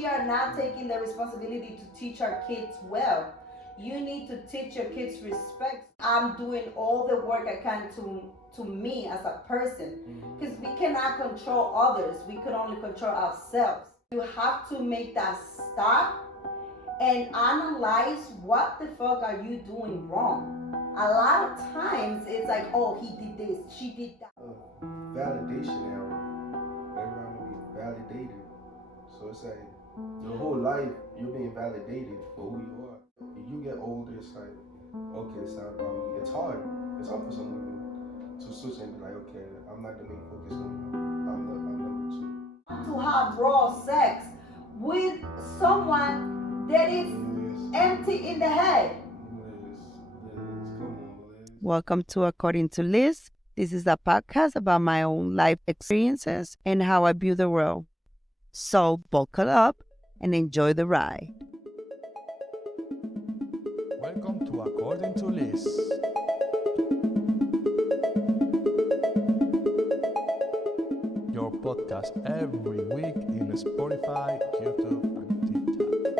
we are not taking the responsibility to teach our kids well. You need to teach your kids respect. I'm doing all the work I can to me as a person, because we cannot control others. We can only control ourselves. You have to make that stop and analyze what the fuck are you doing wrong. A lot of times it's like, oh, he did this, she did that. Validation era. Everyone will be validated. So it's like your whole life you're being validated for who you are. If you get older, it's like, okay, it's not about me. It's hard. It's hard for some women to switch and be like, okay, I'm not the main focus no more. I'm number two. To have raw sex with someone that is empty in the head. Come on, Liz. Welcome to According to Liz. This is a podcast about my own life experiences and how I view the world. So buckle up and enjoy the ride. Welcome to According to Liz. Your podcast every week in Spotify, YouTube, and TikTok.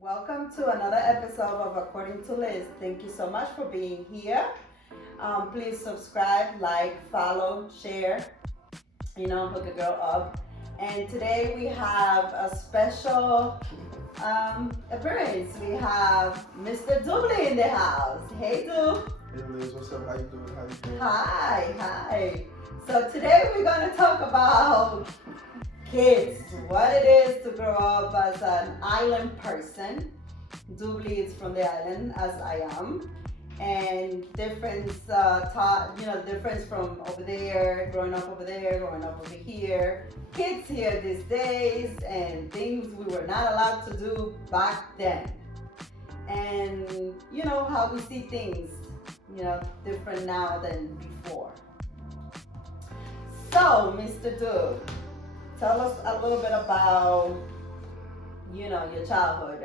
Welcome to another episode of According to Liz. Thank you so much for being here. Please subscribe, like, follow, share, hook a girl up. And today we have a special appearance. We have Mr. Doobly in the house. Hey, Doob. Hey Liz, what's up? How you doing? Hi. So today we're going to talk about kids, what it is to grow up as an island person. Doobly is from the island, as I am, and difference, difference from over there, growing up over there, growing up over here, kids here these days, and things we were not allowed to do back then, and how we see things, different now than before. So, Mr. Doob, tell us a little bit about, your childhood.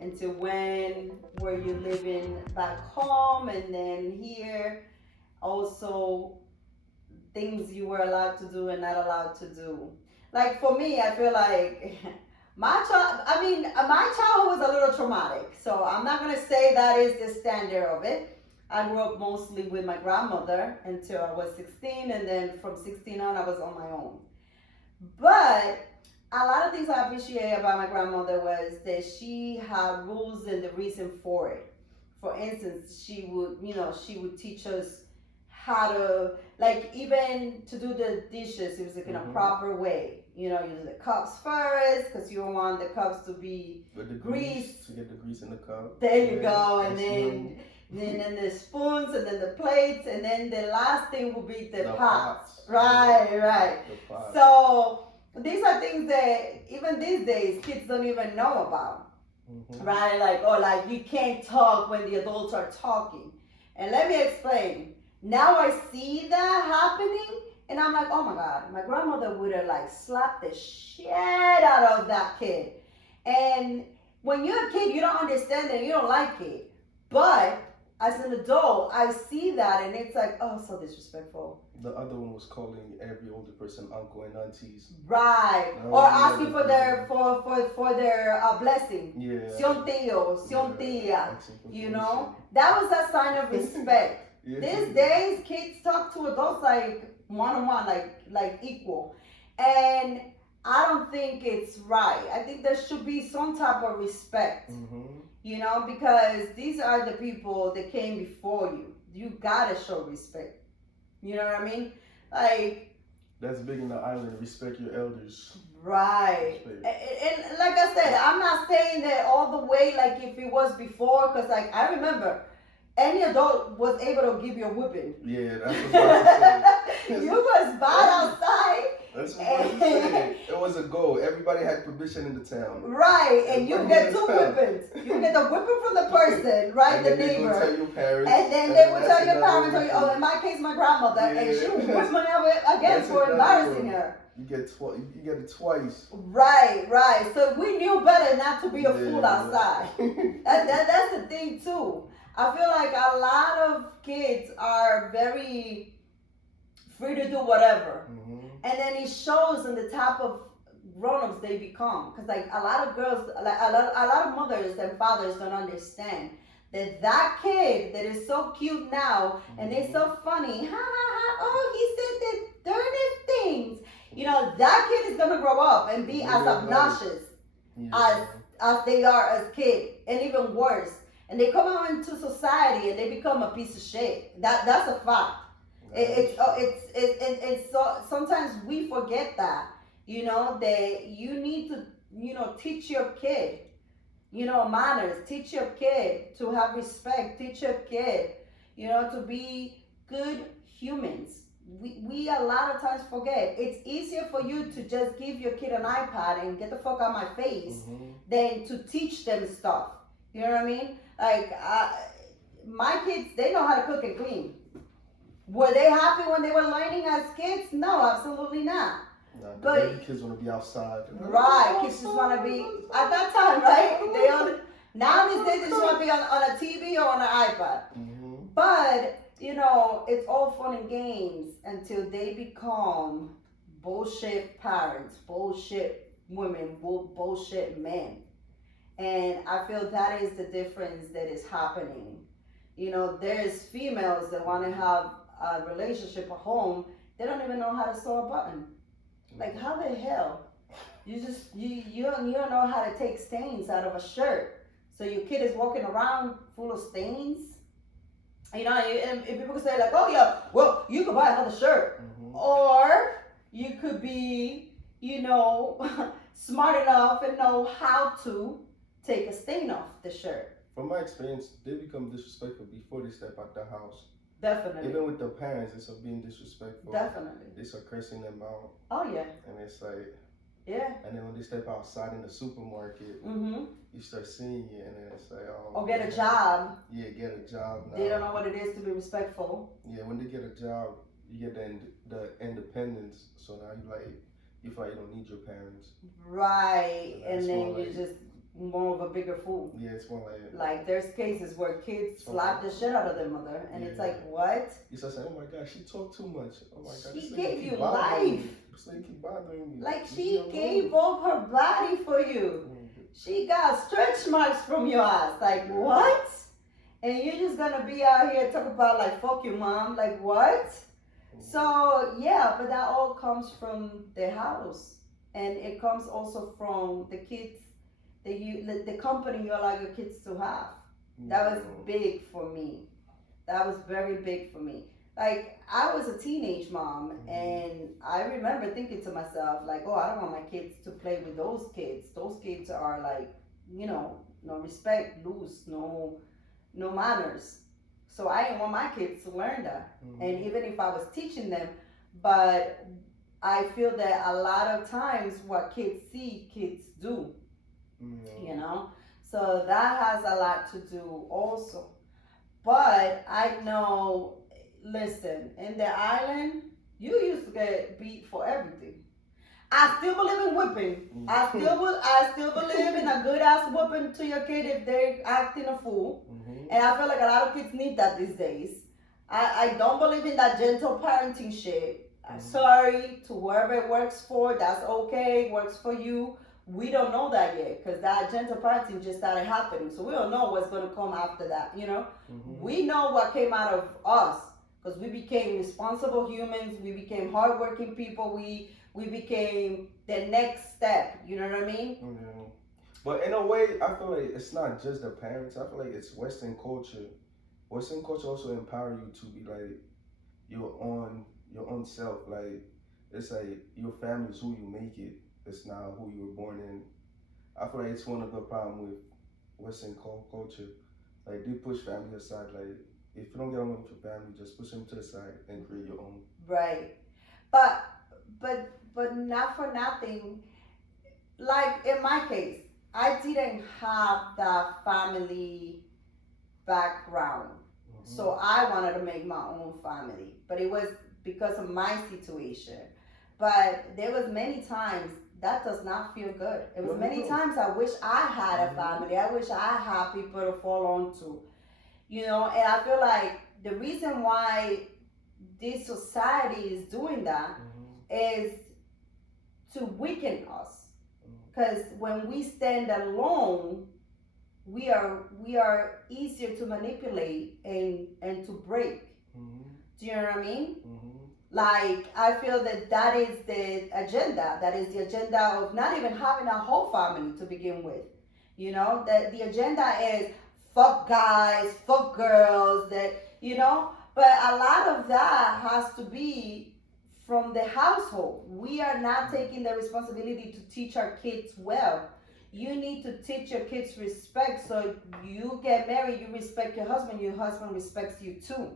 Until when were you living back home, and then here? Also, things you were allowed to do and not allowed to do. Like for me, I feel like my childhood was a little traumatic. So I'm not gonna say that is the standard of it. I grew up mostly with my grandmother until I was 16, and then from 16 on, I was on my own. But a lot of things I appreciate about my grandmother was that she had rules and the reason for it. For instance, she would teach us how to, like, even to do the dishes, it was like in a proper way. Using the cups first, because you don't want the cups to be With the greased. To get the grease in the cup. There you go, and then the spoons, and then the plates, and then the last thing will be the pots. Right. The pots. So these are things that even these days kids don't even know about, right? Like you can't talk when the adults are talking. And let me explain. Now I see that happening, and I'm like, oh my God, my grandmother would have like slapped the shit out of that kid. And when you're a kid, you don't understand it, you don't like it. But as an adult, I see that, and it's like, oh, so disrespectful. The other one was calling every older person uncle and aunties. Right. Or asking for their blessing. Yeah. Sion tío, sion tía. That was a sign of respect. Yeah. These days, kids talk to adults like one-on-one, like equal. And I don't think it's right. I think there should be some type of respect. Because these are the people that came before you. You gotta show respect. You know what I mean? Like, that's big in the island. Respect your elders. Right. And like I said, I'm not saying that all the way like if it was before, because like I remember any adult was able to give you a whipping. Yeah, that's what I was about to say. You was bad outside. That's what I was saying. It was a goal. Everybody had permission in the town. Right, and you get two whippings. You get the whipping from the person, right, and the then neighbor. They tell your parents. And then they would tell your parents, in my case, my grandmother, and she would whip me up again for embarrassing her. You get it twice. Right. So we knew better not to be a fool outside. That's the thing too. I feel like a lot of kids are very free to do whatever. And then it shows in the type of grown-ups they become. Because like a lot of girls, like a lot of mothers and fathers don't understand that kid that is so cute now and they're so funny, ha ha ha, oh, he said the dirtiest things. You know, that kid is gonna grow up and be as obnoxious as they are as kids, and even worse. And they come out into society and they become a piece of shit. That's a fact. It's so sometimes we forget that, you know, that you need to, you know, teach your kid, you know, manners, teach your kid to have respect, teach your kid, you know, to be good humans. We a lot of times forget. It's easier for you to just give your kid an iPad and get the fuck out of my face than to teach them stuff. You know what I mean? Like, my kids, they know how to cook and clean. Were they happy when they were learning as kids? No, absolutely not. But kids want to be outside. Right, kids just want to be, at that time, right? Now these days, they just want to be on a TV or on an iPad. But, you know, it's all fun and games until they become bullshit parents, bullshit women, bullshit men. And I feel that is the difference that is happening. You know, there's females that want to have a relationship at home. They don't even know how to sew a button. Like, how the hell? You don't know how to take stains out of a shirt. So your kid is walking around full of stains. You know, and people say like, oh yeah, well, you could buy another shirt. Or you could be, you know, smart enough and know how to take a stain off the shirt. From my experience, they become disrespectful before they step out the house. Definitely. Even with the parents, it's being disrespectful. Definitely. They start cursing them out. Oh yeah. And it's like, yeah. And then when they step outside in the supermarket, you start seeing it, and then it's like, oh. Or get a job. Yeah, get a job now. They don't know what it is to be respectful. Yeah, when they get a job, you get the independence. So now you feel like you don't need your parents. Right, and then you just more of a bigger fool. Yeah, it's more like there's cases where kids slap the shit out of their mother, and it's like, what? You start saying, oh my God, she talked too much. Oh my God, she gave you life. This lady keep bothering me. Like she gave up her body for you. She got stretch marks from your ass. Like what? And you're just gonna be out here talking about like fuck you, mom. Like what? So yeah, but that all comes from the house, and it comes also from the kids. The company you allow your kids to have. That was big for me. That was very big for me. Like, I was a teenage mom, and I remember thinking to myself, like, oh, I don't want my kids to play with those kids. Those kids are like, you know, no respect, loose, no manners. So I didn't want my kids to learn that. And even if I was teaching them, but I feel that a lot of times what kids see, kids do. You know, so that has a lot to do also. But I know, listen, in the island, you used to get beat for everything. I still believe in whipping. I still believe in a good ass whipping to your kid if they're acting a fool. And I feel like a lot of kids need that these days. I don't believe in that gentle parenting shit. I'm sorry to whoever it works for. That's okay. Works for you. We don't know that yet because that gentle parenting just started happening. So we don't know what's going to come after that, you know? We know what came out of us because we became responsible humans. We became hardworking people. We became the next step. You know what I mean? But in a way, I feel like it's not just the parents. I feel like it's Western culture. Western culture also empower you to be like your own self. Like it's like your family is who you make it. It's not who you were born in. I feel like it's one of the problems with Western culture. Like they push family aside. Like if you don't get along with your family, just push them to the side and create your own. Right, but not for nothing. Like in my case, I didn't have that family background, so I wanted to make my own family. But it was because of my situation. But there was many times that does not feel good. It was many times I wish I had a family. I wish I had people to fall on to. And I feel like the reason why this society is doing that is to weaken us. Because when we stand alone, we are easier to manipulate and to break. Do you know what I mean? Like, I feel that is the agenda. That is the agenda of not even having a whole family to begin with. That the agenda is fuck guys, fuck girls, but a lot of that has to be from the household. We are not taking the responsibility to teach our kids well. You need to teach your kids respect, so you get married, you respect your husband respects you too.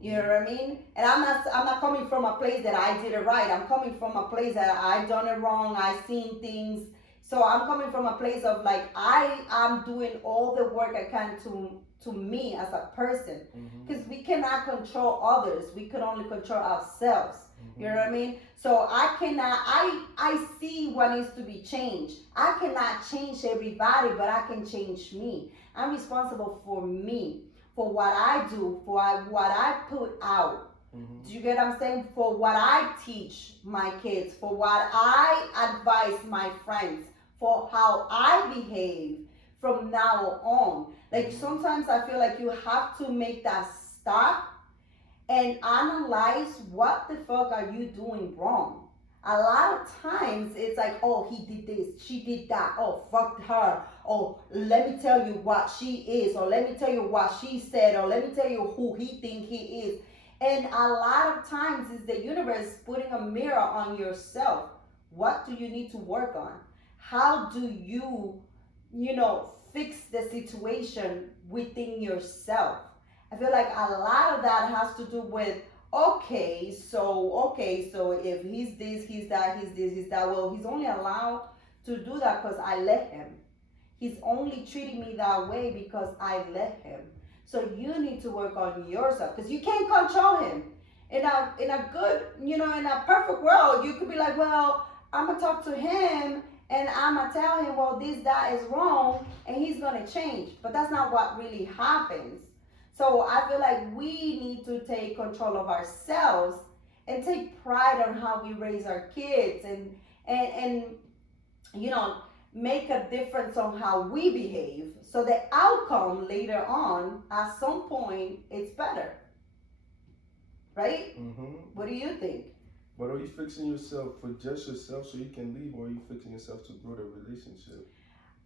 You know what I mean? And I'm not coming from a place that I did it right. I'm coming from a place that I done it wrong. I seen things. So I'm coming from a place of like I'm doing all the work I can to me as a person. Because we cannot control others. We can only control ourselves. You know what I mean? So I see what needs to be changed. I cannot change everybody, but I can change me. I'm responsible for me, for what I do, for what I put out. Do you get what I'm saying? For what I teach my kids, for what I advise my friends, for how I behave from now on. Like sometimes I feel like you have to make that stop and analyze what the fuck are you doing wrong. A lot of times it's like, oh, he did this, she did that, oh, fuck her, oh, let me tell you what she is, or let me tell you what she said, or let me tell you who he think he is. And a lot of times it's the universe putting a mirror on yourself. What do you need to work on? How do you fix the situation within yourself? I feel like a lot of that has to do with, okay, so if he's this, he's that, he's this, he's that, well, he's only allowed to do that because I let him. He's only treating me that way because I let him. So you need to work on yourself because you can't control him. In a good, in a perfect world, you could be like, well, I'm gonna talk to him and I'm gonna tell him, well, that is wrong, and he's gonna change. But that's not what really happens. So I feel like we need to take control of ourselves and take pride on how we raise our kids and make a difference on how we behave. So the outcome later on, at some point, it's better. Right? What do you think? But are you fixing yourself for just yourself so you can leave, or are you fixing yourself to grow the relationship?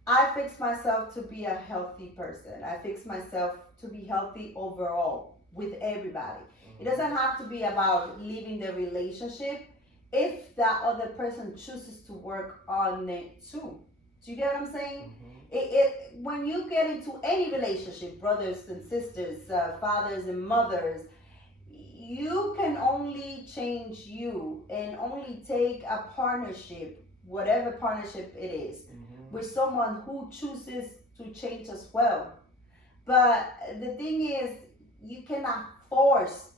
I fix myself to be a healthy person. I fix myself to be healthy overall with everybody. It doesn't have to be about leaving the relationship if that other person chooses to work on it too. Do you get what I'm saying? When you get into any relationship, brothers and sisters, fathers and mothers, you can only change you and only take a partnership, whatever partnership it is, with someone who chooses to change as well. But the thing is, you cannot force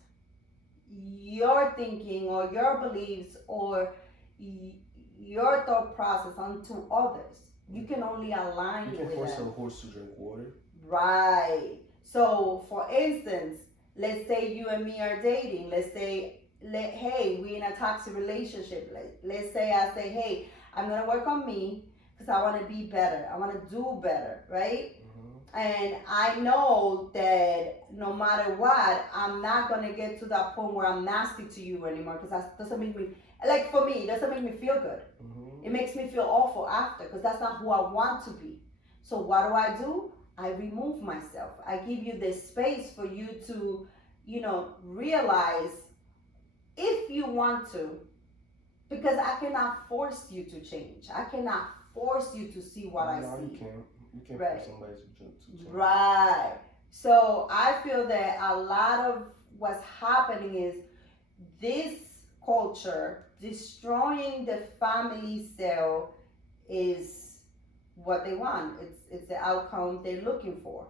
your thinking or your beliefs or your thought process onto others. You can only align with them. You can force a horse to drink water. Right. So, for instance, let's say you and me are dating. Let's say, hey, we're in a toxic relationship. Let's say I say, hey, I'm going to work on me because I want to be better. I want to do better, right? And I know that no matter what, I'm not going to get to that point where I'm nasty to you anymore, because that doesn't make me, like for me, it doesn't make me feel good. It makes me feel awful after, because that's not who I want to be. So what do? I remove myself. I give you the space for you to, realize if you want to, because I cannot force you to change. I cannot force you to see what I see. You can't right. force somebody to change. Right. So I feel that a lot of what's happening is this culture destroying the family cell is what they want. It's the outcome they're looking for.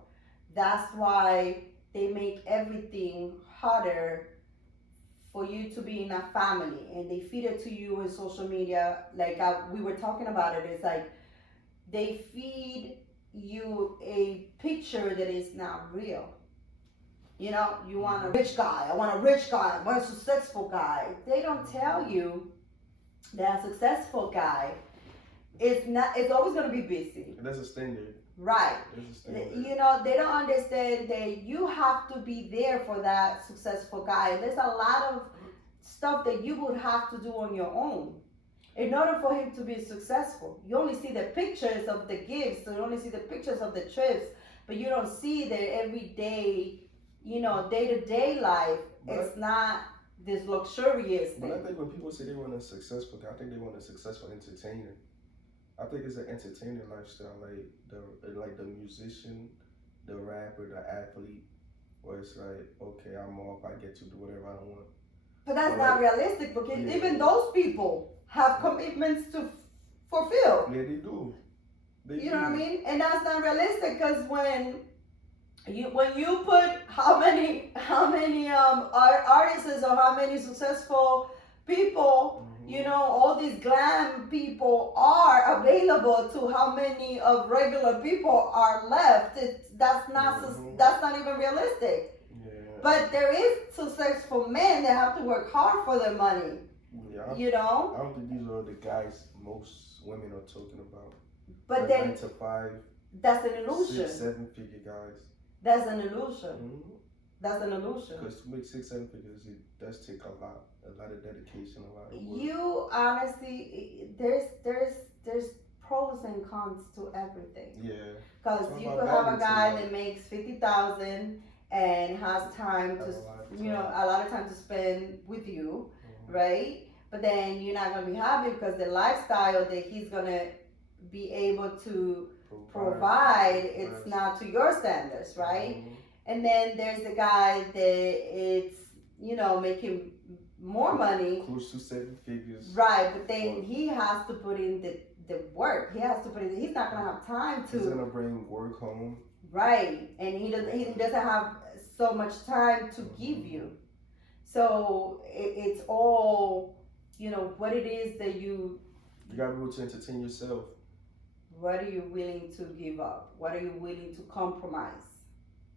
That's why they make everything harder for you to be in a family, and they feed it to you in social media. Like we were talking about it. It's like they feed you a picture that is not real. You know, you want a rich guy. I want a rich guy. I want a successful guy. They don't tell you that a successful guy is not. It's always gonna be busy. And that's a standard. Right. That's a standard. You know, they don't understand that you have to be there for that successful guy. There's a lot of stuff that you would have to do on your own in order for him to be successful. You only see the pictures of the gifts, so you only see the pictures of the trips, but you don't see the everyday, you know, day-to-day life. It's not this luxurious But I thing. think when people say they want a successful guy, I think they want a successful entertainer. I think it's an entertainer lifestyle, like the musician, the rapper, the athlete, where it's like, okay, I'm off, I get to do whatever I want. But that's Right. not realistic because Yeah. even those people have commitments to fulfill. Yeah, they do. You know what I mean? And that's not realistic because when you put how many artists or how many successful people, you know, all these glam people are available to how many of regular people are left. That's not even realistic. Yeah. But there is successful men that have to work hard for their money. Yeah, You know, I don't think these are the guys most women are talking about. but Like then 9 to 5, that's an illusion. 6, 7-figure guys. That's an illusion. That's an illusion. Because to make 6, 7 figures, it does take a lot of dedication, a lot of work. You honestly, there's pros and cons to everything. Yeah. Because It's all you about could have a balancing guy that. that makes 50,000 and has time Have to, a lot of you know, time. a lot of time to spend with you, Mhm. right? But then you're not gonna be happy because the lifestyle that he's gonna be able to provide, it's not to your standards, right? Mhm. And then there's the guy that it's, you know, making more money, Close to 7 figures. right? But then he has to put in the work. He has to put in. He's not gonna have time He's to, gonna bring work home. right? And he doesn't have so much time to give you. So it's all, you know, what it is that You gotta be able to entertain yourself. what are you willing to give up? What are you willing to compromise?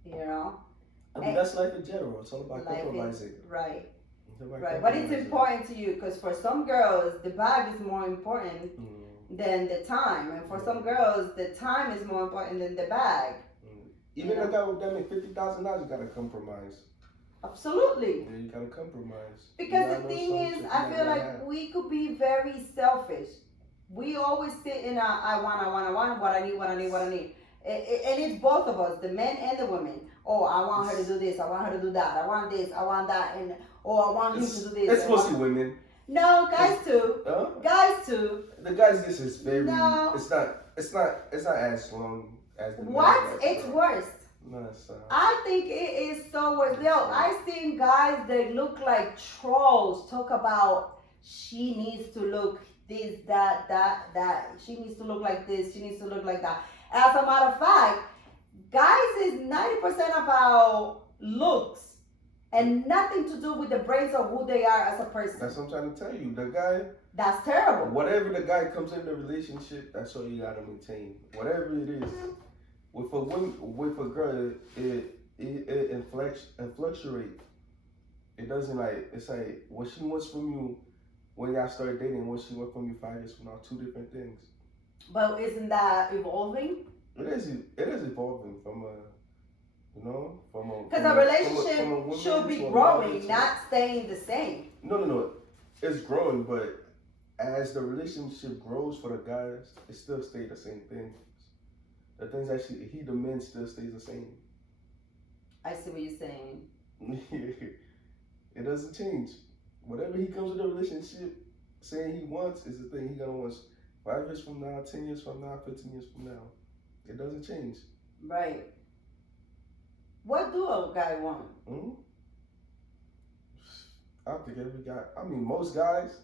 You know, I mean, that's life in general. It's all about Life is- compromising. right? It's about Right. What is compromising. important to you? Because for some girls, the bag is more important Mm, than the time, and for some girls, the time is more important than the bag. mm. Even Yeah. a guy with that make $50,000, you gotta compromise. Absolutely. Yeah, you gotta compromise. Because You the gotta thing know is, something I you're feel not like gonna have. we could be very selfish. We always sit in a I want, what I need. And it's both of us, the men and the women. Oh, I want her to do this, I want her to do that, I want this, I want that, and oh, I want him to do this. It's I want- mostly women. No, guys too. Huh? Guys too. The guys, this is very. No. It's not as long as the men What? guys, It's no. worse. No, it's I think it is so worse. Yo, I've seen guys that look like trolls talk about she needs to look this, that. She needs to look like this. She needs to look like that. As a matter of fact, guys is 90% about looks and nothing to do with the brains of who they are as a person. That's what I'm trying to tell you. The guy, That's terrible. whatever the guy comes in the relationship, that's all you gotta maintain. Whatever it is. With a girl, it fluctuate. It doesn't it's like what she wants from you when y'all start dating, what she wants from you 5 years from now, 2 different things. But isn't that evolving? It is evolving from a, you know, from a. Because from a a relationship woman should be to a growing, man. not staying the same. No. It's growing, but as the relationship grows for the guys, it still stays the same thing. The things that he demands still stays the same. I see what you're saying. It doesn't change. Whatever he comes to the relationship saying he wants is the thing he gonna want 5 years from now, 10 years from now, 15 years from now. It doesn't change. Right. What do a guy want? Hmm? I think every guy, most guys,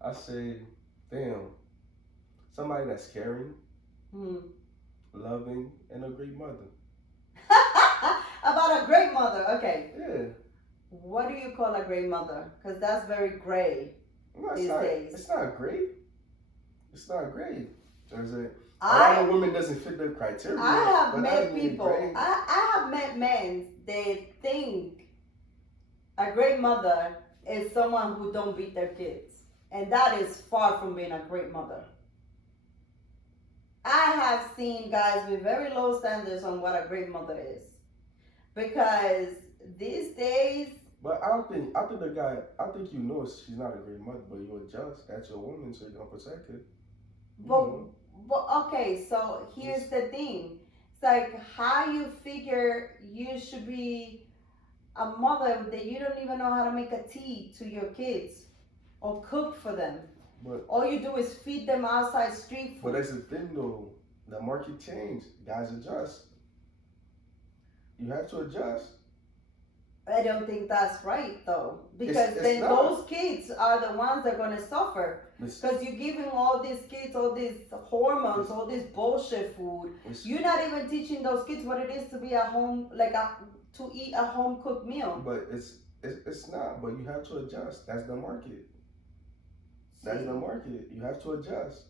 I say, damn, somebody that's caring, loving, and a great mother. About a great mother. Okay. Yeah. What do you call a great mother? Because that's very gray No, these days. It's not great. It's not great. A lot of I women doesn't fit the criteria. I have but met that's really people. great. I have met men that think a great mother is someone who don't beat their kids, and that is far from being a great mother. I have seen guys with very low standards on what a great mother is, because these days, But I think the guy, I think you know she's not a great mother, but you adjust. That's your woman, so you're gonna protect her. You but know. but okay, so here's the thing. It's like how you figure you should be a mother that you don't even know how to make a tea to your kids or cook for them. But All you do is feed them outside street but food. that's the thing though. The market changed. Guys adjust. You have to adjust. I don't think that's right though, because It's then not. those kids are the ones that are gonna suffer. It's- Because you're giving all these kids all these hormones, all this bullshit food. it's- You're not even teaching those kids what it is to be at home, to eat a home cooked meal. But it's not. But you have to adjust. That's the market. That's the market. You have to adjust.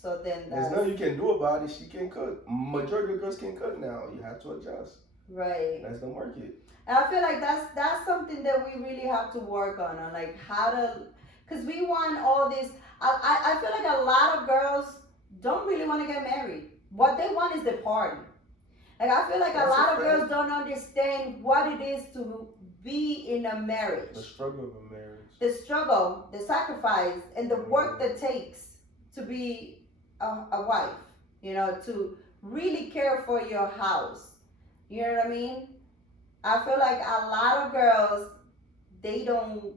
So then There's that's nothing you can do about it. She can cook. Majority of girls can cook now. You have to adjust. right. That's the market. And I feel like that's something that we really have to work on like how to, because we want all this. I feel like a lot of girls don't really want to get married. What they want is the party. Like I feel like a That's a lot of fact. girls don't understand what it is to be in a marriage. The struggle of a marriage. The struggle, the sacrifice, and the work that takes to be a wife. You know, to really care for your house. You know what I mean? I feel like a lot of girls, they don't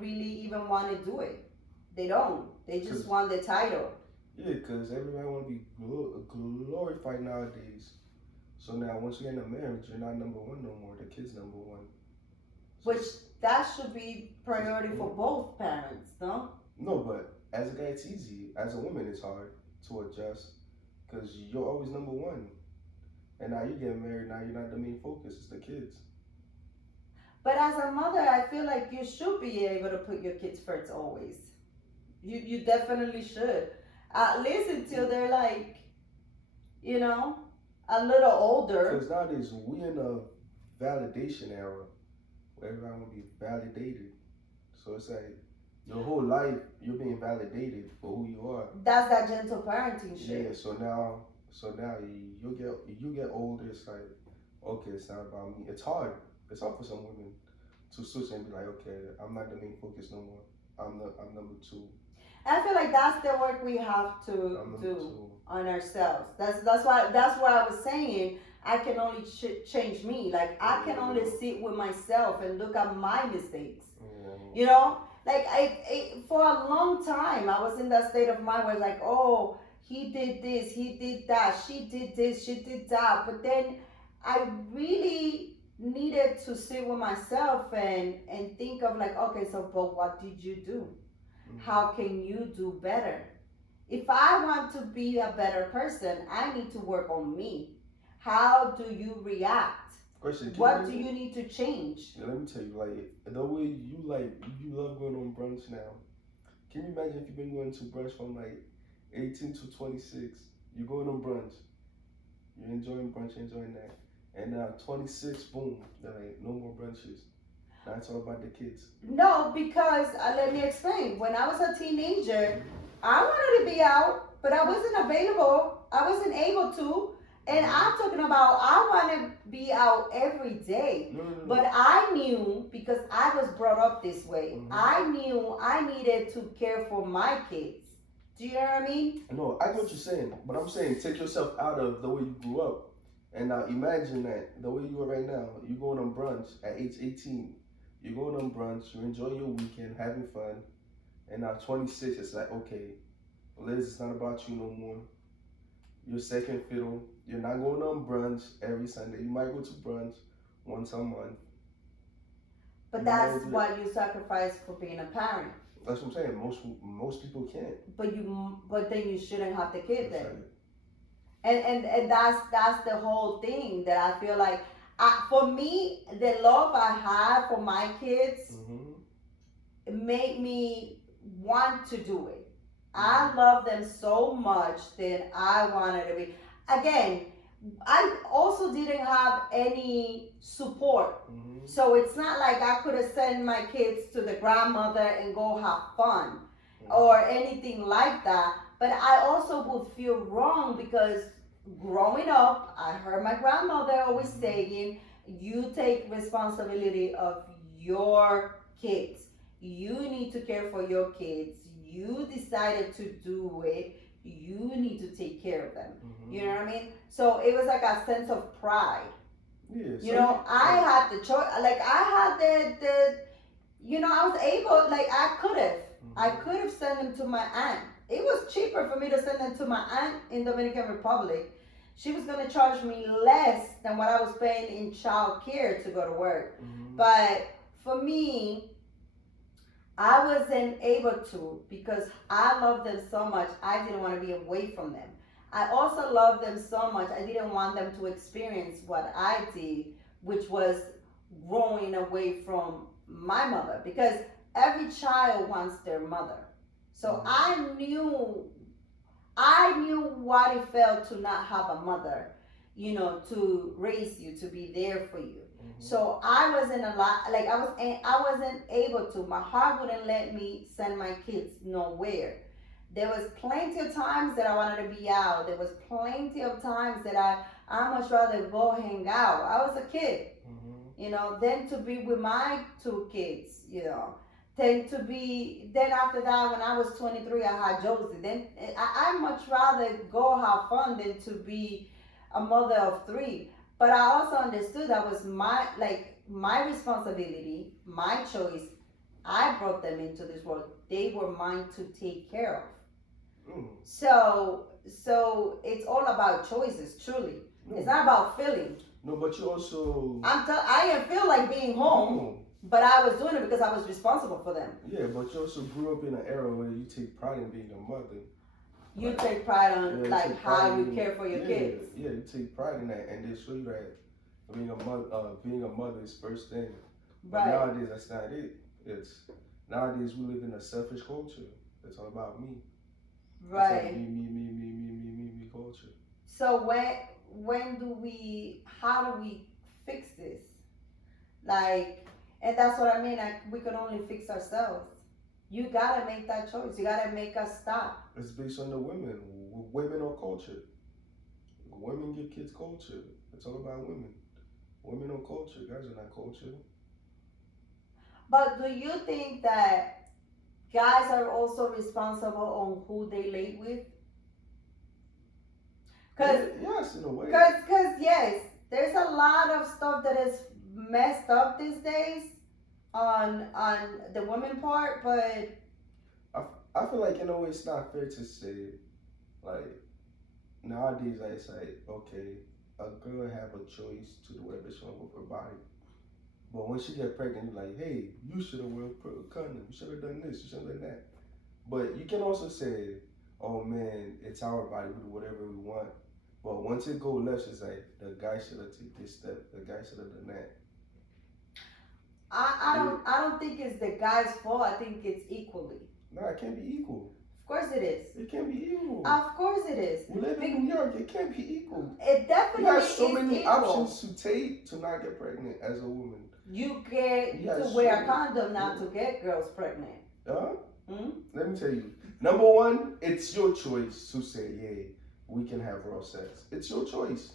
really even want to do it. They don't. They just 'Cause- want the title. Yeah, because everybody want to be glorified nowadays. So now, once you get in a marriage, you're not number one no more. The kid's number one. So Which that should be priority for both parents, no? no, but as a guy, it's easy. As a woman, it's hard to adjust because you're always number one. And now you're getting married. Now you're not the main focus. It's the kids. But as a mother, I feel like you should be able to put your kids first always. You definitely should. At least until they're like, you know, a little older. Because nowadays we in a validation era where everyone will be validated. So it's like your whole life you're being validated for who you are. That's that gentle parenting shit. Yeah. So now you get older. It's like okay, it's not about me. It's hard. It's hard for some women to switch and be like, okay, I'm not the main focus no more. I'm number two. I feel like that's the work we have to I'm number do two. on ourselves. That's why I was saying I can only change me. Like I can only sit with myself and look at my mistakes. Yeah. You know, like I for a long time I was in that state of mind where like, oh, he did this, he did that, she did this, she did that. But then I really needed to sit with myself and think of like, okay, so but what did you do? How can you do better? If I want to be a better person, I need to work on me. How do you react? Question. What do you need to change? Yeah, let me tell you, like the way you love going on brunch now. Can you imagine if you've been going to brunch from like 18 to 26? You're going on brunch. You're enjoying brunch, enjoying that. And now 26, boom, they're like, no more brunches. Now it's all about the kids. No, because let me explain. When I was a teenager, I wanted to be out, but I wasn't available. I wasn't able to. And I'm talking about I want to be out every day. No. But I knew, because I was brought up this way, Mhm. I knew I needed to care for my kids. Do you know what I mean? No, I get what you're saying, but I'm saying take yourself out of the way you grew up. And now imagine that the way you are right now, you're going on brunch at age 18. You're going on brunch, you're enjoying your weekend, having fun. And now 26, it's like, okay, Liz, it's not about you no more. You're second fiddle. You're not going on brunch every Sunday. You might go to brunch once a month. But You that's know, what you sacrifice for being a parent. That's what I'm saying. Most people can't. But then you shouldn't have the kid That's then. right. And that's the whole thing that I feel like for me, the love I have for my kids Mm-hmm. made me want to do it. I love them so much that I wanted to be. Again, I also didn't have any support. Mm-hmm. So it's not like I could have sent my kids to the grandmother and go have fun or anything like that. But I also would feel wrong because growing up, I heard my grandmother always saying, you take responsibility of your kids. You need to care for your kids. You decided to do it. You need to take care of them. Mm-hmm. You know what I mean? So it was like a sense of pride. Yeah. You know, I had the choice. Like I had the you know, I was able. Like I could have. I could have sent them to my aunt. It was cheaper for me to send them to my aunt in Dominican Republic. She was gonna charge me less than what I was paying in child care to go to work. Mm-hmm. But for me, I wasn't able to because I love them so much. I didn't want to be away from them. I also love them so much. I didn't want them to experience what I did, which was growing away from my mother because every child wants their mother. So I knew what it felt to not have a mother, you know, to raise you, to be there for you. So I wasn't I wasn't able to. My heart wouldn't let me send my kids nowhere. There was plenty of times that I wanted to be out. There was plenty of times that I much rather go hang out. I was a kid, you know, than to be with my two kids, you know. Then after that, when I was 23, I had Josie. Then I much rather go have fun than to be a mother of three. But I also understood that was my responsibility, my choice. I brought them into this world. They were mine to take care of. So it's all about choices, truly. No. It's not about feeling. No, but you also. I didn't feel like being home, but I was doing it because I was responsible for them. Yeah, but you also grew up in an era where you take pride in being a mother. You take pride on how you care for your kids. Yeah, you take pride in that, and they show you that being a mother is first thing. But nowadays that's not it. Nowadays we live in a selfish culture. It's all about me. Right. It's like me culture. So how do we fix this? Like, and that's what I mean. Like, we can only fix ourselves. You gotta make that choice. You gotta make us stop. It's based on the women. Women or culture. Women give kids culture. It's all about women. Women or culture. Guys are not culture. But do you think that guys are also responsible on who they lay with? Yes, in a way. Because yes, there's a lot of stuff that is messed up these days on the women part, but I feel like in a way it's not fair to say, like, nowadays I say, okay, a girl have a choice to do whatever she wants with her body. But when she get pregnant, you're like, hey, you should have worn a condom. You should have done this. You should have done that. But you can also say, oh man, it's our body. We do whatever we want. But once it goes left, it's like, the guy should have taken this step. The guy should have done that. I don't think it's the guy's fault. I think it's equally. No, it can't be equal. Of course it is. It can't be equal. Of course it is. We live in New York. It can't be equal. It definitely you have so is many equal. options to take to not get pregnant as a woman. You get to wear a condom not to get girls pregnant. Let me tell you. Number one, it's your choice to say, yeah, we can have raw sex. It's your choice.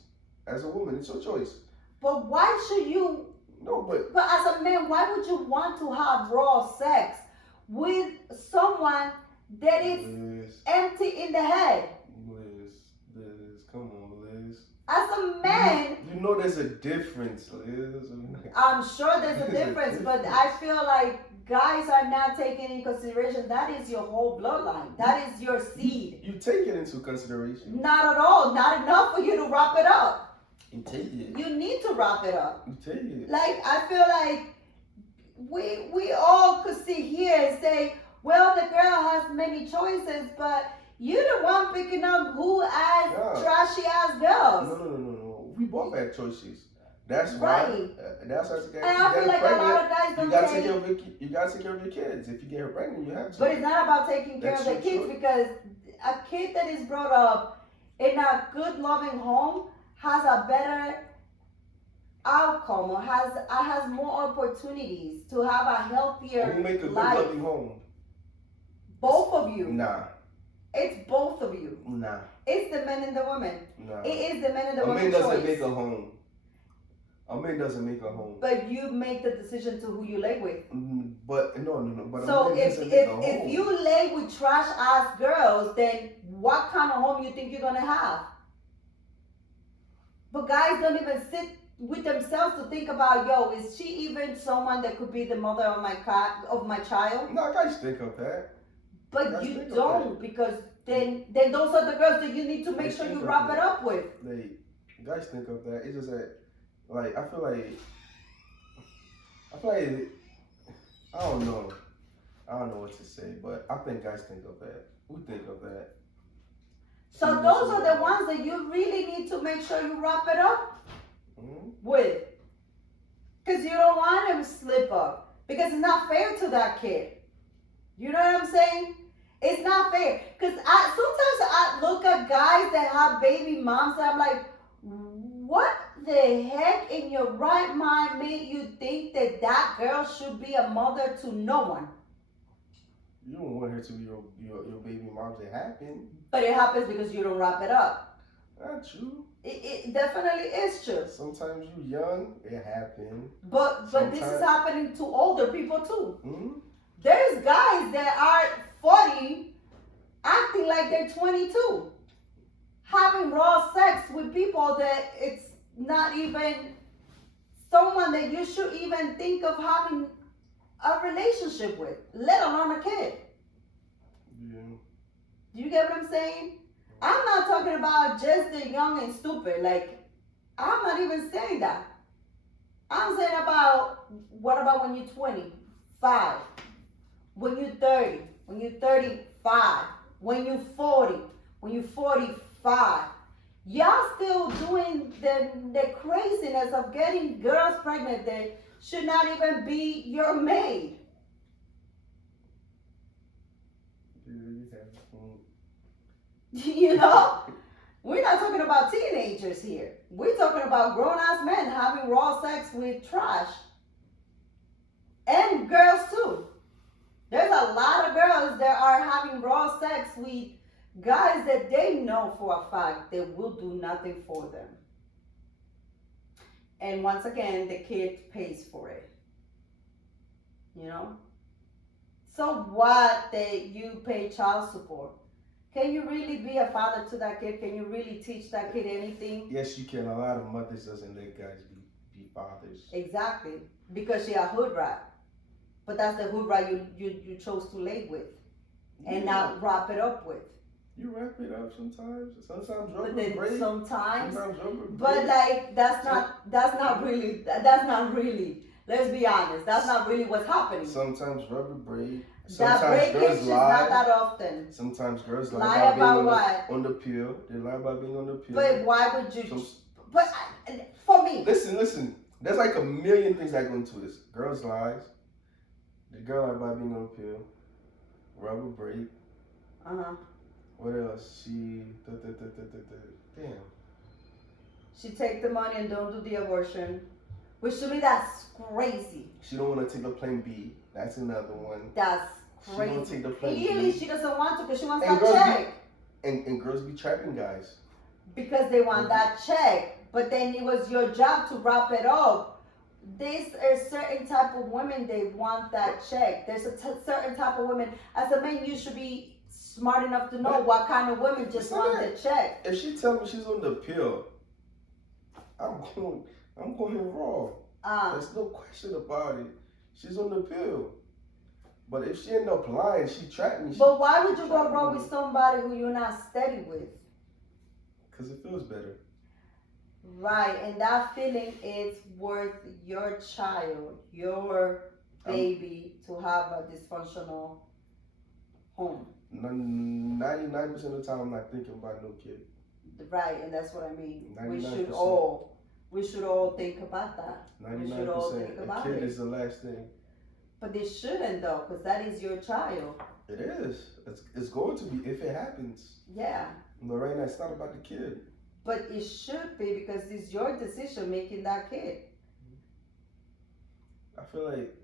As a woman, it's your choice. But why should you? No, but as a man, why would you want to have raw sex with someone that is empty in the head? Liz, come on, Liz. As a man, you know there's a difference, Liz. I'm sure there's a difference, but I feel like guys are not taking into consideration that is your whole bloodline. That is your seed. You take it into consideration. Not at all. Not enough for you to wrap it up. You take it. You need to wrap it up. You take it. Like, I feel like we all could sit here and say, well, the girl has many choices, but you're the one picking up who as trashy ass girls. No. We both have choices. That's Right. why. That's why And I feel like a lot of guys you don't gotta take. take care of your, you gotta take care of your kids. If you get her pregnant, you have to. But it's not about taking care That's of the so kids true. because a kid that is brought up in a good, loving home has a better outcome or has more opportunities to have a healthier Who make a good life. loving home? Both of you. Nah, It's both of you. nah, It's the men and the women. nah. It is the men and the A man women doesn't choice. make a home. A man doesn't make a home. But you make the decision to who you lay with. But no. But So a man doesn't make a home. if you lay with trash ass girls, then what kind of home you think you're gonna have? But guys don't even sit with themselves to think about, yo, is she even someone that could be the mother of my child? No, guys think of that. But Guys you think of don't because then those are the girls that you need to make Guys sure think you of wrap it that. up with. Like, guys think of that. It's just that, like, I feel like, I don't know. I don't know what to say, but I think guys think of that. We think of that. So those are the ones that you really need to make sure you wrap it up with. Because you don't want him to slip up. Because it's not fair to that kid. You know what I'm saying? It's not fair. Because sometimes I look at guys that have baby moms and I'm like, what the heck in your right mind made you think that that girl should be a mother to no one? You don't want her to be your baby mom. It happened. But it happens because you don't wrap it up. Not true. It definitely is true. Sometimes you young, it happened. But this is happening to older people too. Hmm? There's guys that are 40 acting like they're 22. Having raw sex with people that it's not even someone that you should even think of having a relationship with, let alone a kid. Yeah. Do you get what I'm saying? I'm not talking about just the young and stupid. Like, I'm not even saying that. I'm saying what about when you're 25, when you're 30, when you're 35, when you're 40, when you're 45. Y'all still doing the craziness of getting girls pregnant that should not even be your maid. You know? We're not talking about teenagers here. We're talking about grown-ass men having raw sex with trash. And girls too. There's a lot of girls that are having raw sex with guys that they know for a fact they will do nothing for them. And once again, the kid pays for it. You know? So what that you pay child support? Can you really be a father to that kid? Can you really teach that kid anything? Yes, you can. A lot of mothers doesn't let guys be fathers. Exactly. Because you're a hood rat. But that's the hood rat you chose to lay with. And not wrap it up with. You wrap it up sometimes. Sometimes rubber But then break. sometimes rubber but break. like that's not really, let's be honest, that's not really what's happening. Sometimes rubber break. That Sometimes breakage girls is lie. not that often. Sometimes girls Lie about about being what? on the pill. They lie about being on the pill. But why would you? So- But for me, Listen. There's like a million things that go into this. Girls lies. The girl lie about being on the pill. Rubber break. What else? Damn. she take the money and don't do the abortion, which to me that's crazy. She don't want to take the plane B. That's another one. That's She don't crazy. take the plane Clearly, B. she doesn't want to because she wants And that girls check. And girls be trapping guys. Because they want that check. But then it was your job to wrap it up. There's a certain type of women, they want that check. There's a certain type of women. As a man, you should be smart enough to know what kind of women just want the check. If she tell me she's on the pill, I'm going raw. There's no question about it. She's on the pill. But if she end up lying, she trapped me. But why would you go wrong with somebody who you're not steady with? Because it feels better. Right, and that feeling is worth your child, your baby, to have a dysfunctional home. 99% of the time, I'm not thinking about no kid. Right, and that's what I mean. We 99%. should all We should all think about that. We should all 99%. think A about kid it. is the last thing. But they shouldn't though, because that is your child. It is. It's going to be if it happens. Yeah. But right now, it's not about the kid. But it should be because it's your decision making that kid. I feel like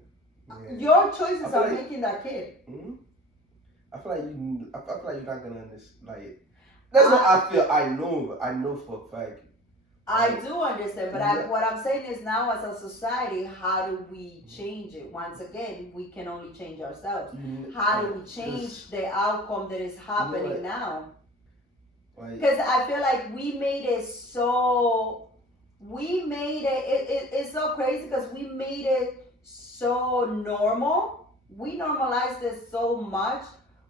Your choices I feel are like- making that kid. I feel like I feel like you're not gonna understand. Like that's what I feel. I know for a fact. I do understand, but Yeah. what I'm saying is now as a society, how do we change it? Once again, we can only change ourselves. How do we change the outcome that is happening like- now? Like Because I feel like we made it so, it's so crazy because we made it so normal. We normalized it so much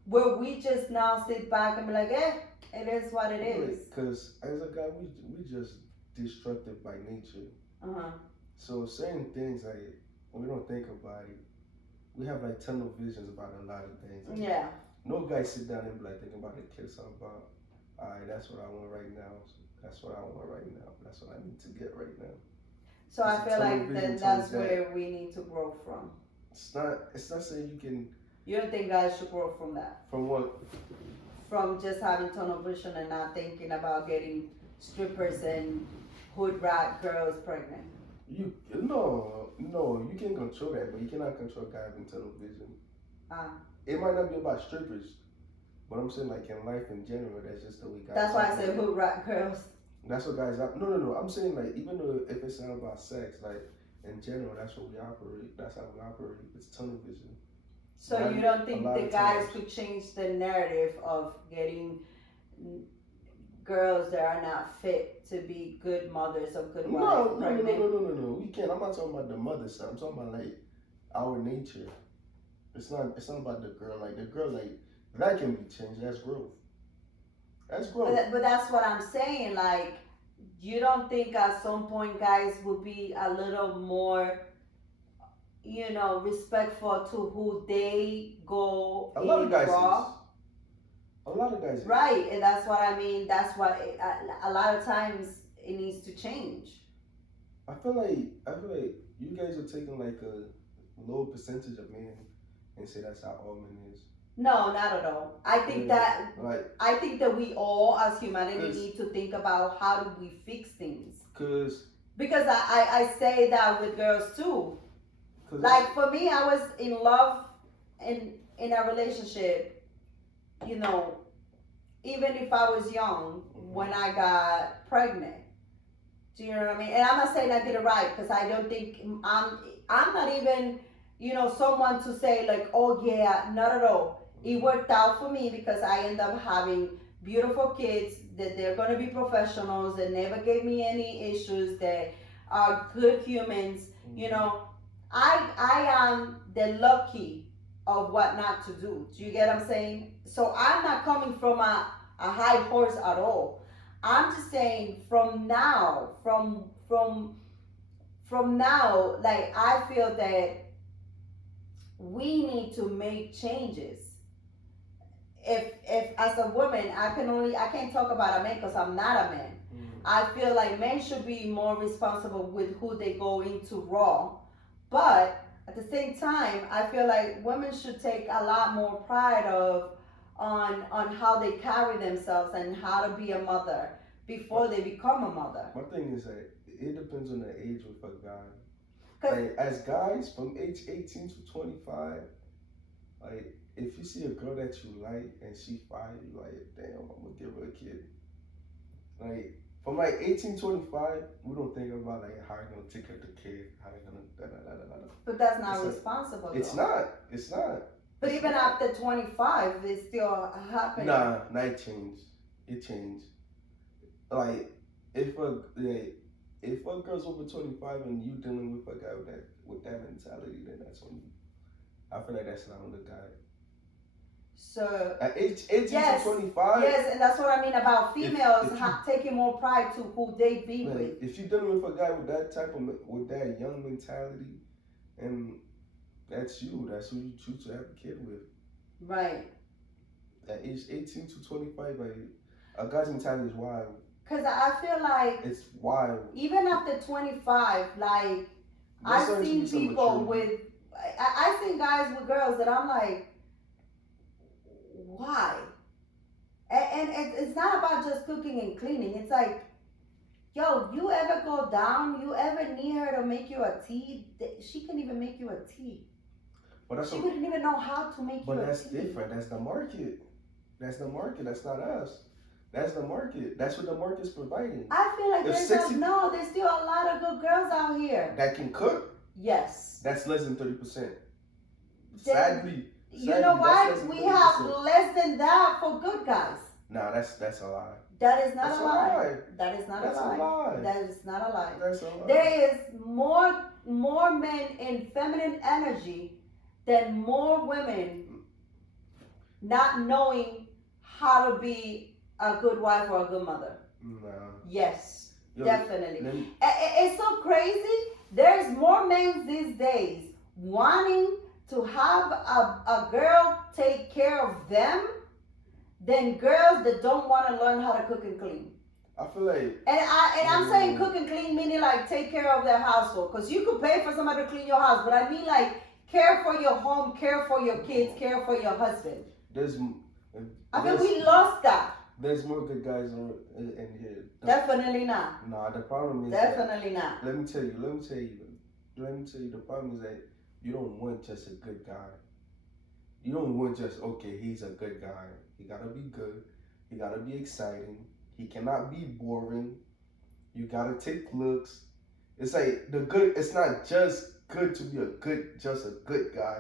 where we just now sit back and be like, it is what it is. because as a guy, we just destructive by nature. Uh-huh. So certain things like we don't think about it. We have like tunnel visions about a lot of things. Yeah. No guy sit down and be like thinking about the kids. Something about, alright, that's what I want right now. That's what I want right now. That's what I need to get right now. So I It's a feel like television that's towards that. where we need to grow from. It's not saying you can You don't think guys should grow from that? from what From just having tunnel vision and not thinking about getting strippers and hood rat girls pregnant? you no you can control that, but you cannot control guy having tunnel vision. It might not be about strippers, but I'm saying like in life in general, that's just the way guys. That's why I operate. said hood rat girls. That's what guys are. No. I'm saying like even though if it's not about sex, like in general, that's what we operate. That's how we operate. It's tunnel vision. So Right. you don't A think lot the of guys times. could change the narrative of getting girls that are not fit to be good mothers or good wives No. pregnant? We can't. I'm not talking about the mother side. I'm talking about like our nature. It's not about the girl. Like the girl, like that can be changed. That's growth. That's growth. But that's what I'm saying. Like, you don't think at some point guys will be a little more, respectful to who they go A lot of guys raw? is. A lot of guys is. Right, and that's what I mean. That's what a lot of times it needs to change. I feel like you guys are taking like a low percentage of men and say that's how all men is. No, not at all. I think Yeah. that we all as humanity Cause- need to think about how do we fix things. Cause Because I say that with girls too. Like for me, I was in love in a relationship, even if I was young when I got pregnant. Do you know what I mean? And I'm not saying I did it right because I don't think I'm not even, someone to say like, oh yeah, not at all. It worked out for me because I ended up having beautiful kids that they're going to be professionals that never gave me any issues, that are good humans. I am the lucky of what not to do. Do you get what I'm saying? So I'm not coming from a high horse at all. I'm just saying from now, like I feel that we need to make changes. If as a woman, I can't talk about a man because I'm not a man. I feel like men should be more responsible with who they go into raw. But at the same time, I feel like women should take a lot more pride on how they carry themselves and how to be a mother before they become a mother. My thing is that it depends on the age of a guy. 'Cause- Like as guys from age 18 to 25, like if you see a girl that you like and she fine, you like, damn, I'm gonna give her a kid. Like from like 18 25, we don't think about like how you gonna take care of the kid, how you gonna da. But that's not It's a- responsible. It's though. not. It's not. But even after 25, it's still happening. Nah, it changed. It changed. Like if a girl's over 25 and you dealing with a guy with that mentality, then that's on you. I feel like that's not on the guy. So At age 18 Yes, to 25, yes, and that's what I mean about females if you- taking more pride to who they be man, with. if you're dealing with a guy with that young mentality, and that's you. That's who you choose to have a kid with. Right. At age 18 to 25, like a guy's mentality is wild. Cause I feel like It's wild. even after 25, like There's I've starting to seen be some people maturity. with, I've seen guys with girls that I'm like, why? And it's not about just cooking and cleaning. It's like, yo, you ever go down? You ever need her to make you a tea? She can even make you a tea. But that's She a, wouldn't even know how to make you but a that's tea. different. That's the market. That's the market. That's not us. That's the market. That's what the market's providing. I feel like If there's 60 there's still a lot of good girls out here. That can cook. Yes. That's less than 30%. Then- Sadly, You know that's what? less than We 30%. have less than that for good guys. Nah, that's a lie. That is not That's a a lie. lie. That is not That's a a lie. lie. That is not a lie. That's a lie. There is more men in feminine energy than more women not knowing how to be a good wife or a good mother. Nah. Yes, Yo, definitely. let me- It's so crazy. There's more men these days wanting to have a girl take care of them than girls that don't want to learn how to cook and clean. I feel like And I'm saying cook and clean meaning like take care of their household, because you could pay for somebody to clean your house, but I mean like care for your home, care for your kids, care for your husband. there's I mean we lost that. there's more good guys in here. Definitely not. Nah, the problem is Definitely not. that, let me tell you, the problem is that you don't want just a good guy. You don't want just, okay, he's a good guy. He gotta be good. He gotta be exciting. He cannot be boring. You gotta take looks. It's like it's not just good to be just a good guy.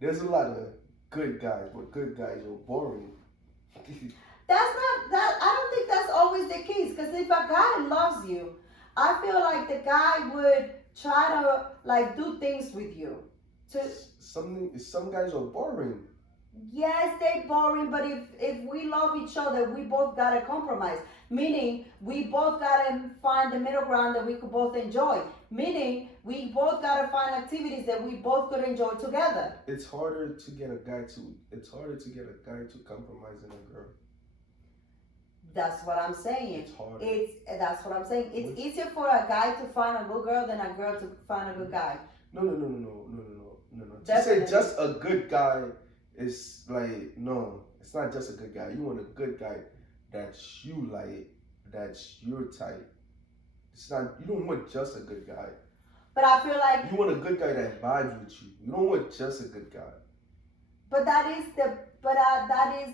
There's a lot of good guys, but good guys are boring. That's not that. I don't think that's always the case. Because if a guy loves you, I feel like the guy would try to like do things with you. Some guys are boring. Yes, they boring, but if we love each other, we both gotta compromise. Meaning, we both gotta find the middle ground that we could both enjoy. Meaning, we both gotta find activities that we both could enjoy together. It's harder to get a guy to compromise than a girl. That's what I'm saying. It's harder. That's what I'm saying. It's easier for a guy to find a good girl than a girl to find a good guy. No. To Definitely. say just a good guy is like, no, it's not just a good guy. You want a good guy that you like, that's your type. It's not, you don't want just a good guy. But I feel like, You want a good guy that vibes with you. You don't want just a good guy. but that is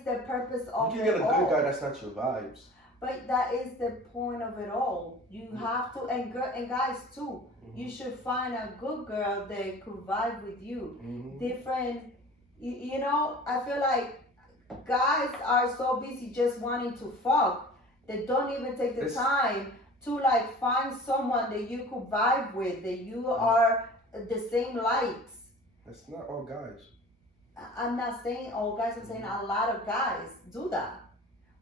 the purpose of You can get a it good all. guy that's not your vibes. But that is the point of it all. You have to, and guys too. You should find a good girl that could vibe with you. Mm-hmm. Different, you know. I feel like guys are so busy just wanting to fuck, they don't even take the time to like find someone that you could vibe with, that you are the same likes. That's not all guys. I'm not saying all guys, I'm saying a lot of guys do that.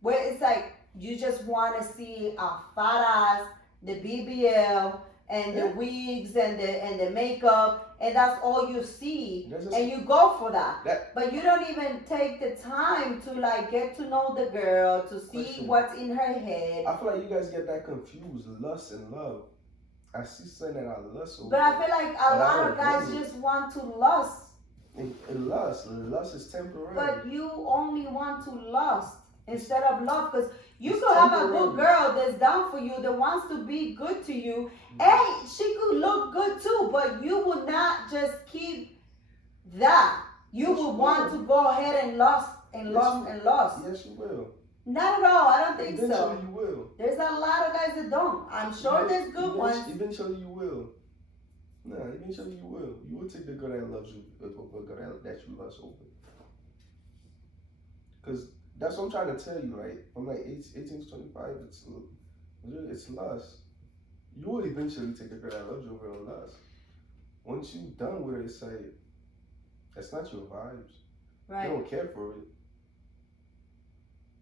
Where it's like you just want to see a fat ass, the BBL and the wigs and the makeup, and that's all you see, and you go for that. But you don't even take the time to like get to know the girl, to see what's in her head. I feel like you guys get that confused, lust and love. I see something that I lust over. But I feel like a lot of guys just want to lust. And lust is temporary. But you only want to lust instead of love, because you could have a good girl that's down for you, that wants to be good to you. Hey, she could look good too, but you would not just keep that. You would want to go ahead and lust and lust and lust. Yes, you will. Not at all. I don't think so. Eventually you will. There's a lot of guys that don't. I'm sure there's good ones. Eventually you will. No, eventually you will. You will take the girl that loves you over the girl that you lust over. Because that's what I'm trying to tell you. Like from like 18 to 25, it's lust. You will eventually take the girl that loves you over on lust. Once you're done with it, it's like that's not your vibes. Right. You don't care for it.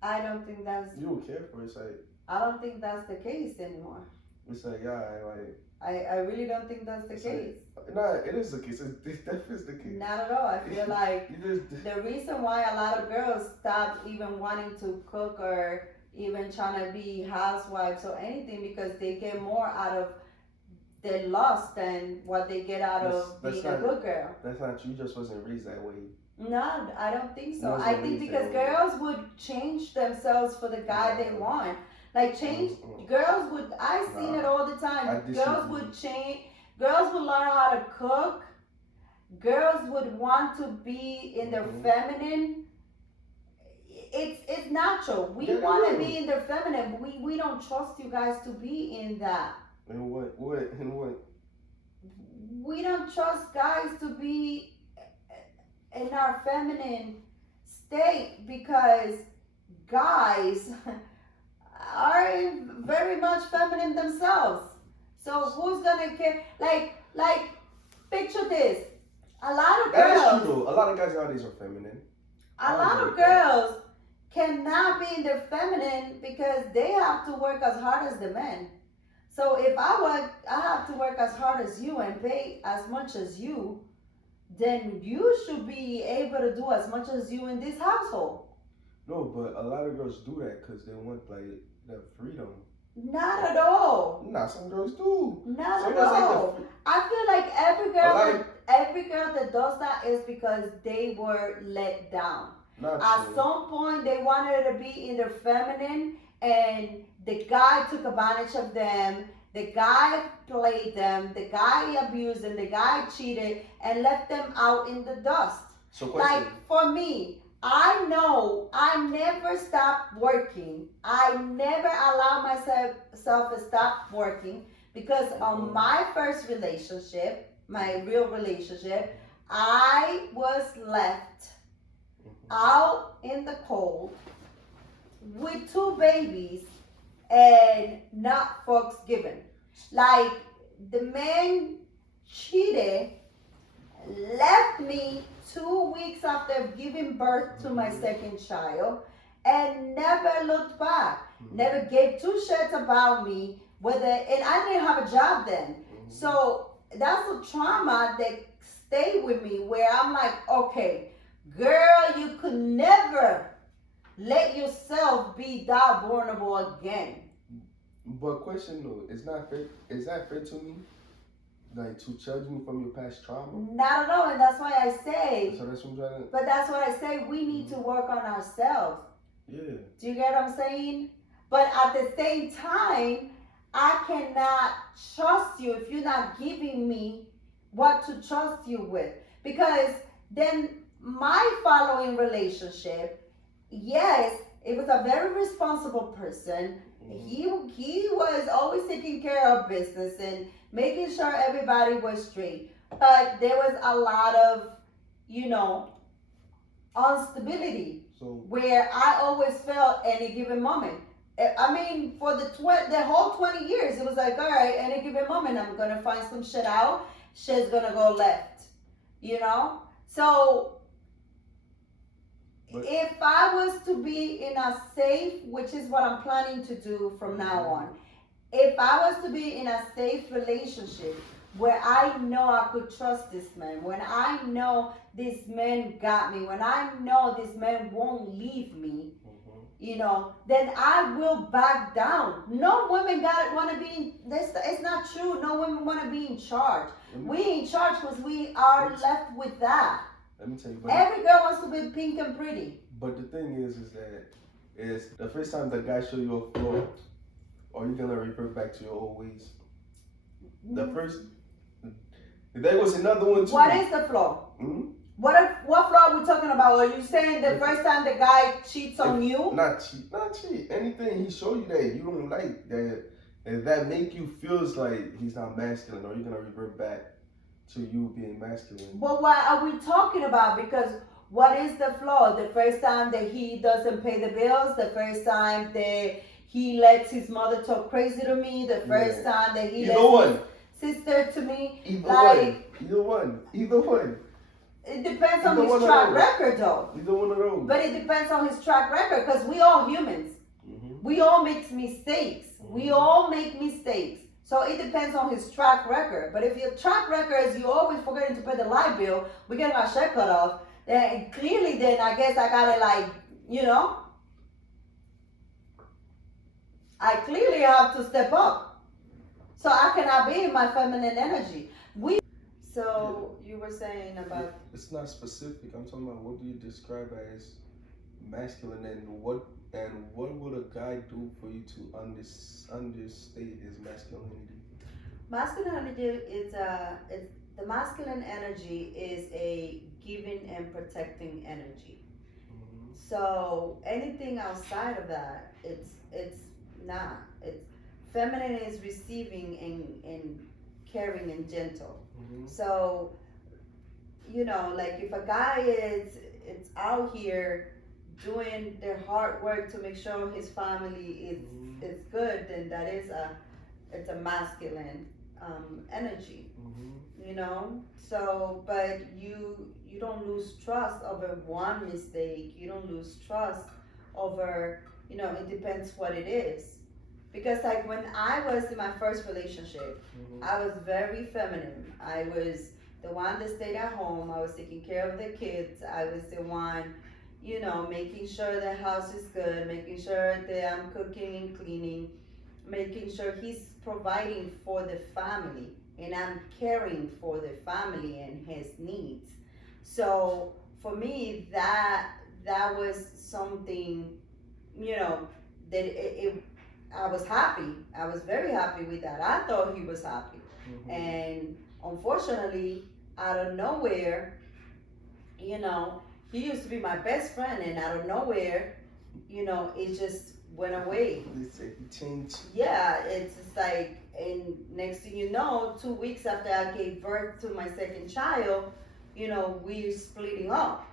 I don't think that's. You don't care for it. It's like. I don't think that's the case anymore. It's like I really don't think that's the case. No, it is the case. It definitely is the case. Not at all. I feel like the reason why a lot of girls stop even wanting to cook or even trying to be housewives or anything because they get more out of their lust than what they get out of That's being a not good girl. that's not true. You just wasn't raised that way. No, I don't think You so. wasn't I think raised because that way. girls would change themselves for the guy they want. Like change, girls would. I seen Nah, it all the I time. disagree. Girls would change. Girls would learn how to cook. Girls would want to be in their feminine. It's natural. We Yeah, they want to will. be in their feminine. But we don't trust you guys to be in that. And what? And what? We don't trust guys to be in our feminine state because guys are very much feminine themselves. So who's gonna care? Like, picture this. A lot of That is girls, true though. A lot of guys nowadays are feminine. a lot of girls cannot be in their feminine because they have to work as hard as the men. So if I have to work as hard as you and pay as much as you, then you should be able to do as much as you in this household. No, but a lot of girls do that because they want like that freedom. Not at all. Nah, some girls do. Not Some at girls like all. the I feel like every A girl, lot every girl that does that is because they were let down. Not At true. some point, they wanted to be in their feminine, and the guy took advantage of them. The guy played them. The guy abused them. The guy cheated and left them out in the dust. So question. Like for me, I know I never stopped working. I never allowed myself to stop working because on my first relationship, my real relationship, I was left out in the cold with 2 babies and not fucks given. Like the man cheated, left me 2 weeks after giving birth to my second child, and never looked back. Never gave 2 shits about me. And I didn't have a job then. So that's a trauma that stayed with me where I'm like, okay, girl, you could never let yourself be that vulnerable again. But question though, it's not fair. Is that fair to me? Like to judge me from your past trauma? Not at all, and that's why I say. So that's what I'm trying to. But that's why I say we need to work on ourselves. Yeah. Do you get what I'm saying? But at the same time, I cannot trust you if you're not giving me what to trust you with. Because then my following relationship, yes, it was a very responsible person. He was always taking care of business and making sure everybody was straight. But there was a lot of, instability So where I always felt any given moment. I mean, for the whole 20 years, it was like, all right, any given moment, I'm gonna find some shit out. Shit's gonna go left, So But- if I was to be in a safe, which is what I'm planning to do from now on, if I was to be in a safe relationship where I know I could trust this man, when I know this man got me, when I know this man won't leave me, then I will back down. No women want to be in this. It's not true. No women want to be in charge. We in charge because we are left with that. Let me tell you. Every girl wants to be pink and pretty. But the thing is the first time the guy show you a flaw, are you gonna revert back to your old ways? The first. There was another one too. What is the flaw? Mm-hmm. What flaw are we talking about? Are you saying the first time the guy cheats on you? Not cheat. Anything he show you that you don't like, that make you feels like he's not masculine, or you're gonna revert back to you being masculine. But what are we talking about? Because what is the flaw? The first time that he doesn't pay the bills, the first time that he lets his mother talk crazy to me, the first time that he lets his sister to me. Either one. It depends on his track record though. Either one of those. But it depends on his track record because we all humans. We all make mistakes. We all make mistakes. So it depends on his track record. But if your track record is you always forgetting to pay the light bill, we get our check cut off, then clearly then I guess I gotta I clearly have to step up. So I cannot be in my feminine energy. So you were saying about It's not specific. I'm talking about what do you describe as masculine, and what would a guy do for you to understate his masculinity? masculine energy it's the masculine energy is a giving and protecting energy. Mm-hmm. So anything outside of that, it's not. It's feminine is receiving and caring and gentle. Mm-hmm. So like if a guy is it's out here doing their hard work to make sure his family is good, then that is it's a masculine energy. So but you don't lose trust over one mistake. You don't lose trust over it depends what it is. Because like when I was in my first relationship, Mm-hmm. I was very feminine. I was the one that stayed at home. I was taking care of the kids. I was the one, making sure the house is good, making sure that I'm cooking and cleaning, making sure he's providing for the family and I'm caring for the family and his needs. So for me, that was something, that I was happy. I was very happy with that. I thought he was happy. Mm-hmm. And unfortunately, out of nowhere, you know, he used to be my best friend, and out of nowhere, it just went away. They say he changed. Yeah, it's just like, and next thing you know, 2 weeks after I gave birth to my second child, we're splitting up.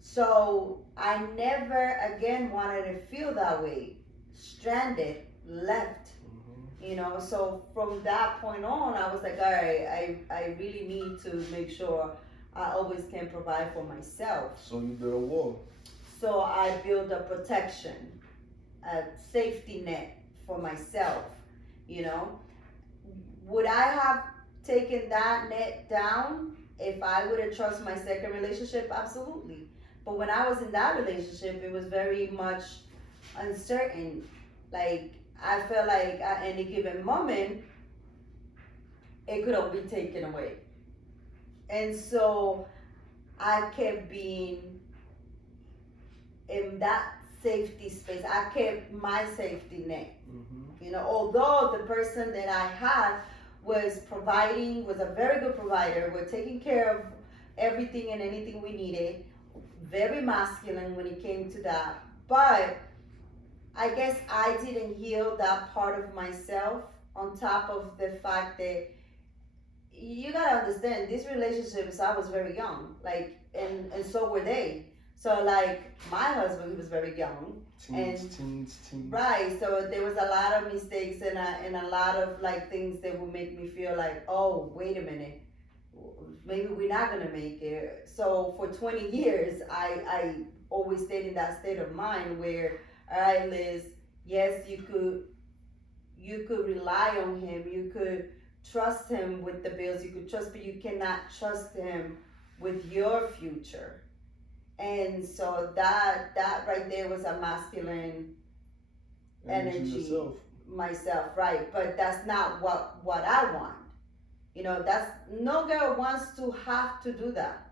So I never again wanted to feel that way, stranded, left. So from that point on, I was like, all right, I really need to make sure I always can provide for myself. So you built a wall. So I built a protection, a safety net for myself. You know, would I have taken that net down if I would have trusted my second relationship? Absolutely. But when I was in that relationship, it was very much uncertain. Like I felt like at any given moment, it could all be taken away. And so I kept being in that safety space. I kept my safety net. Although the person that I had was providing, was a very good provider, was taking care of everything and anything we needed, very masculine when it came to that. But I guess I didn't heal that part of myself, on top of the fact that you gotta understand these relationships, I was very young, like, and so were they. So like my husband, he was very young. Teens. Right, so there was a lot of mistakes and a lot of like things that would make me feel like, oh, wait a minute, maybe we're not gonna make it. So for 20 years, I always stayed in that state of mind where, all right, Liz, yes, you could rely on him, you could trust him with the bills, you could trust, but you cannot trust him with your future. And so that right there was a masculine energy yourself. Myself, right? But that's not what I want. That's no girl wants to have to do that.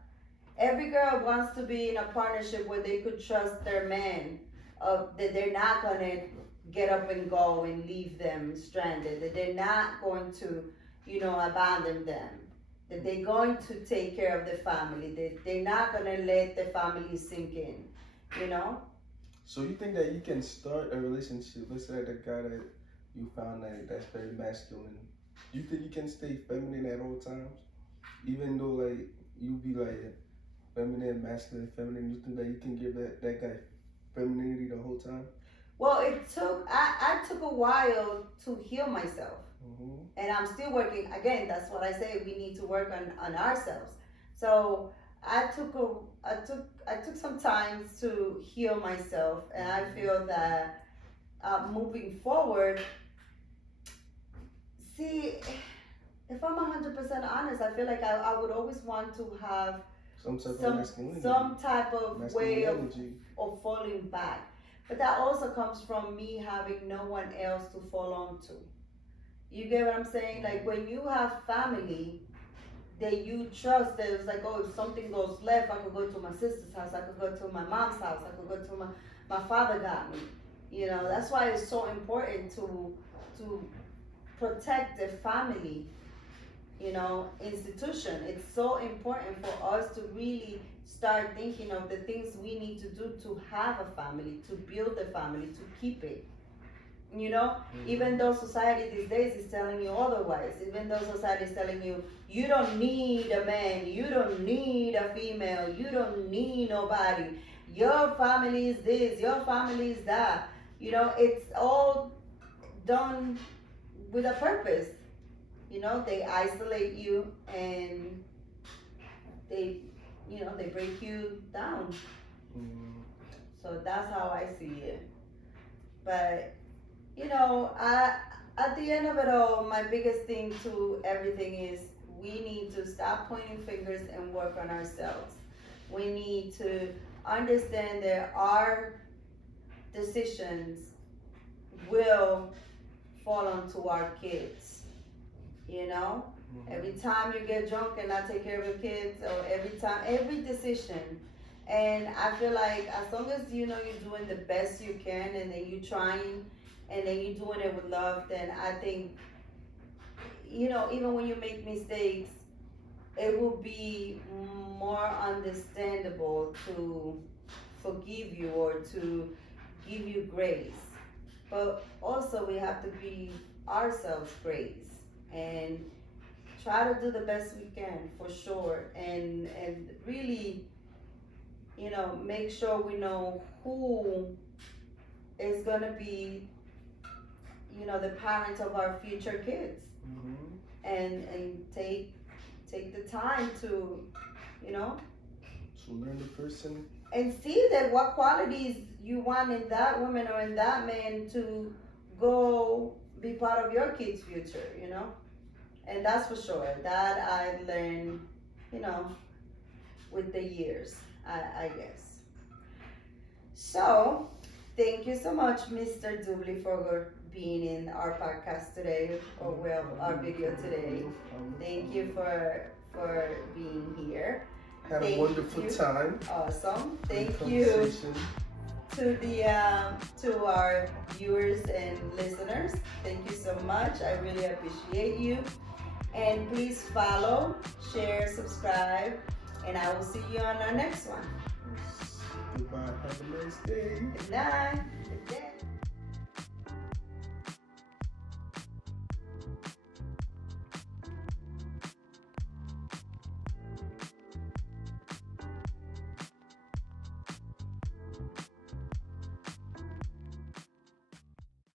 Every girl wants to be in a partnership where they could trust their man, that they're not gonna get up and go and leave them stranded, that they're not going to, abandon them, that they're going to take care of the family, that they're not gonna let the family sink in. So you think that you can start a relationship, let's say the guy that you found that's very masculine, you think you can stay feminine at all times? Even though like you be like feminine, masculine, feminine, you think that you can give that guy femininity the whole time? Well, I took a while to heal myself. Mm-hmm. And I'm still working. Again, that's what I say. We need to work on ourselves. So I took some time to heal myself, and I feel that moving forward. See, if I'm 100% honest, I feel like I would always want to have Some type of masculinity. some type of way energy. of falling back. But that also comes from me having no one else to fall on to. You get what I'm saying? Like when you have family that you trust, that it's like, oh, if something goes left, I could go to my sister's house, I could go to my mom's house, I could go to my father got me. You know, that's why it's so important to protect the family, you know, institution. It's so important for us to really start thinking of the things we need to do to have a family, to build a family, to keep it. You know, even though society these days is telling you otherwise, even though society is telling you, you don't need a man, you don't need a female, you don't need nobody, your family is this, your family is that. You know, it's all done with a purpose. You know, they isolate you and they, you know, they break you down. So that's how I see it. But, you know, at the end of it all, my biggest thing to everything is we need to stop pointing fingers and work on ourselves. We need to understand that our decisions will fall onto our kids. You know, every time you get drunk and not take care of your kids, or every decision. And I feel like as long as you know you're doing the best you can, and then you're trying, and then you're doing it with love, then I think, you know, even when you make mistakes, it will be more understandable to forgive you or to give you grace. But also we have to give ourselves grace and try to do the best we can, for sure, and really, you know, make sure we know who is gonna be, you know, the parents of our future kids. And take the time to, you know, to learn the person and see that what qualities you want in that woman or in that man to go be part of your kids' future, you know. And that's for sure. That I learned, you know, with the years, I guess. So, thank you so much, Mr. Dubli, for being in our podcast today, or well, our video today. Thank you for being here. Had a wonderful time. Awesome. Thank you to the to our viewers and listeners. Thank you so much. I really appreciate you. And please follow, share, subscribe, and I will see you on our next one. Goodbye. Have a nice day. Good night.